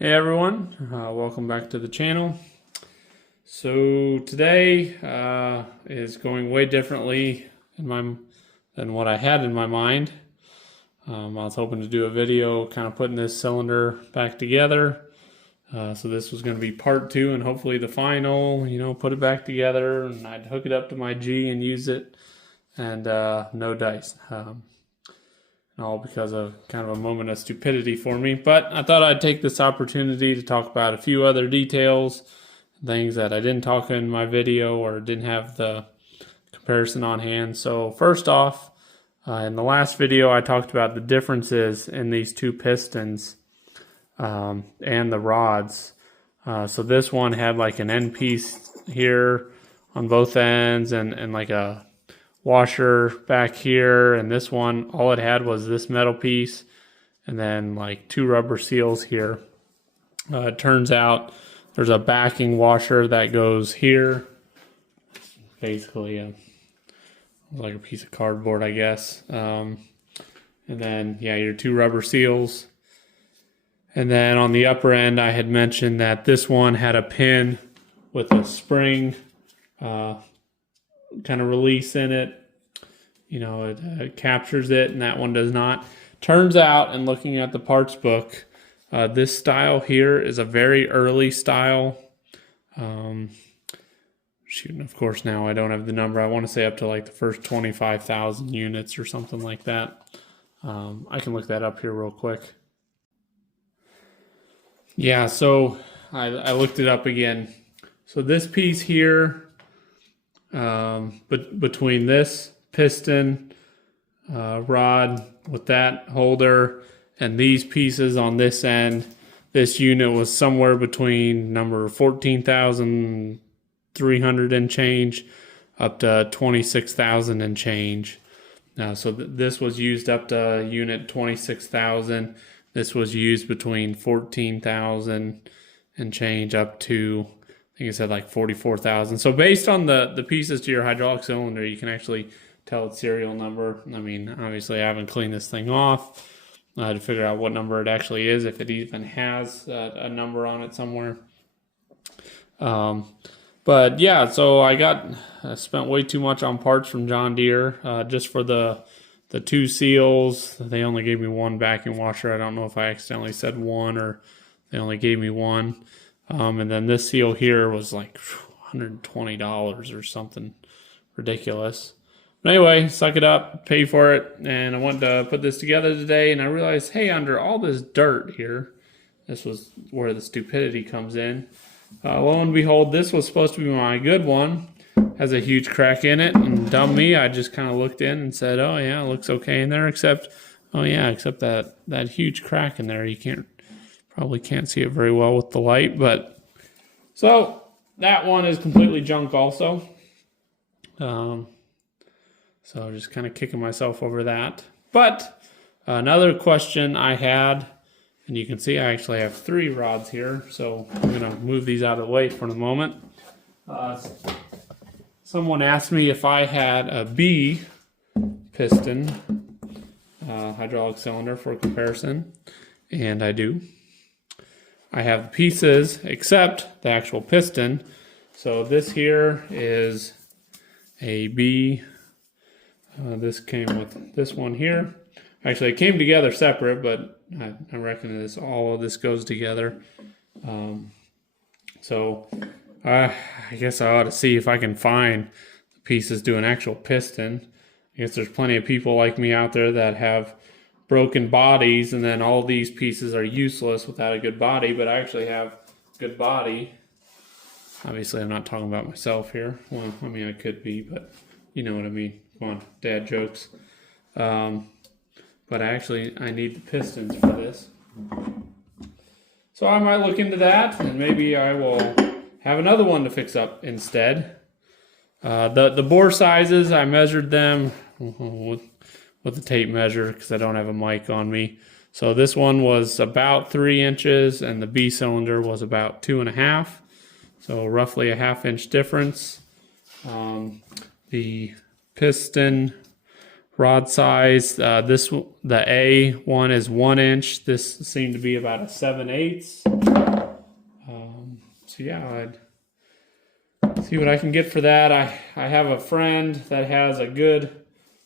Hey everyone, welcome back to the channel. So today is going way differently than what I had in my mind. I was hoping to do a video kind of putting this cylinder back together. So this was going to be part 2 and hopefully the final, put it back together and I'd hook it up to my G and use it, and no dice. All because of kind of a moment of stupidity for me. But I thought I'd take this opportunity to talk about a few other details, things that I didn't talk in my video or didn't have the comparison on hand. So first off, in the last video I talked about the differences in these two pistons and the rods. So this one had like an end piece here on both ends and like a washer back here, and this one all it had was this metal piece and then like 2 rubber seals here. It turns out there's a backing washer that goes here, basically like a piece of cardboard, I guess, and then your 2 rubber seals. And then on the upper end I had mentioned that this one had a pin with a spring kind of release in it. It captures it, and that one does not. Turns out, in looking at the parts book, this style here is a very early style. Of course now I don't have the number. I want to say up to like the first 25,000 units or something like that. I can look that up here real quick. Yeah, so I looked it up again. So this piece here, but between this piston rod with that holder and these pieces on this end, this unit was somewhere between number 14,300 and change up to 26,000 and change. So this was used up to unit 26,000. This was used between 14,000 and change up to, I think it said like 44,000. So based on the pieces to your hydraulic cylinder, you can actually tell its serial number. I mean, obviously I haven't cleaned this thing off to figure out what number it actually is, if it even has a number on it somewhere. But yeah, so I spent way too much on parts from John Deere just for the 2 seals. They only gave me 1 backing washer. I don't know if I accidentally said 1 or they only gave me 1. And then this seal here was like $120 or something ridiculous. But anyway, suck it up, pay for it, and I wanted to put this together today, and I realized, hey, under all this dirt here, this was where the stupidity comes in. Lo and behold, this was supposed to be my good one. Has a huge crack in it, and dumb me, I just kind of looked in and said, oh yeah, it looks okay in there, except that huge crack in there. You probably can't see it very well with the light, but so that one is completely junk also. So just kind of kicking myself over that. But another question I had, and you can see I actually have 3 rods here, so I'm going to move these out of the way for the moment. Someone asked me if I had a B piston hydraulic cylinder for comparison, and I do. I have the pieces except the actual piston. So this here is a B. This came with this one here. Actually, it came together separate, but I reckon all of this goes together. So I guess I ought to see if I can find the pieces to an actual piston. I guess there's plenty of people like me out there that have broken bodies, and then all these pieces are useless without a good body, but I actually have a good body. Obviously, I'm not talking about myself here. Well, I mean, I could be, but you know what I mean. Come on, dad jokes. But I need the pistons for this. So I might look into that, and maybe I will have another one to fix up instead. The bore sizes, I measured them with the tape measure because I don't have a mic on me. So this one was about 3 inches, and the B cylinder was about 2.5. So roughly a 1/2 inch difference. The piston rod size. The A one is 1 inch. This seemed to be about a 7/8. So yeah, I'd see what I can get for that. I have a friend that has a good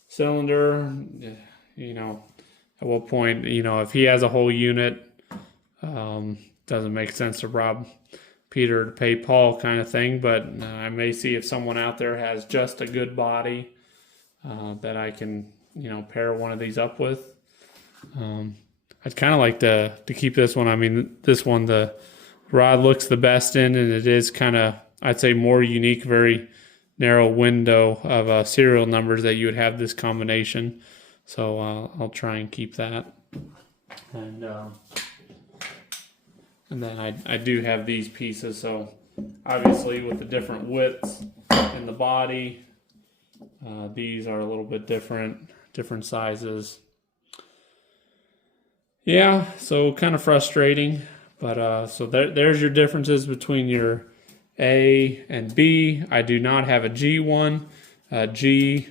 cylinder. You know, at what point, you know, if he has a whole unit, doesn't make sense to rob Peter to pay Paul kind of thing. But I may see if someone out there has just a good body that I can, you know, pair one of these up with. I'd kind of like to keep this one. I mean, this one, the rod looks the best in, and it is kind of, I'd say, more unique, very narrow window of serial numbers that you would have this combination. So I'll try and keep that. And then I do have these pieces. So obviously with the different widths in the body, these are a little bit different sizes. Yeah, so kind of frustrating. But so there's your differences between your A and B. I do not have a G1, G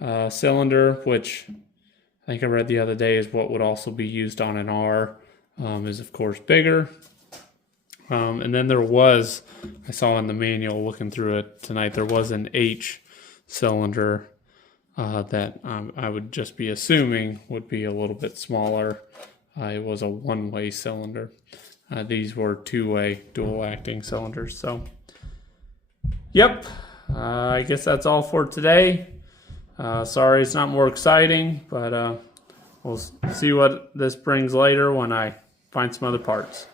cylinder, which I think I read the other day is what would also be used on an R, is of course bigger. And then there was, I saw in the manual looking through it tonight, there was an H cylinder that I would just be assuming would be a little bit smaller. It was a one-way cylinder. These were two-way dual acting cylinders. So, yep, I guess that's all for today. Sorry it's not more exciting, but we'll see what this brings later when I find some other parts.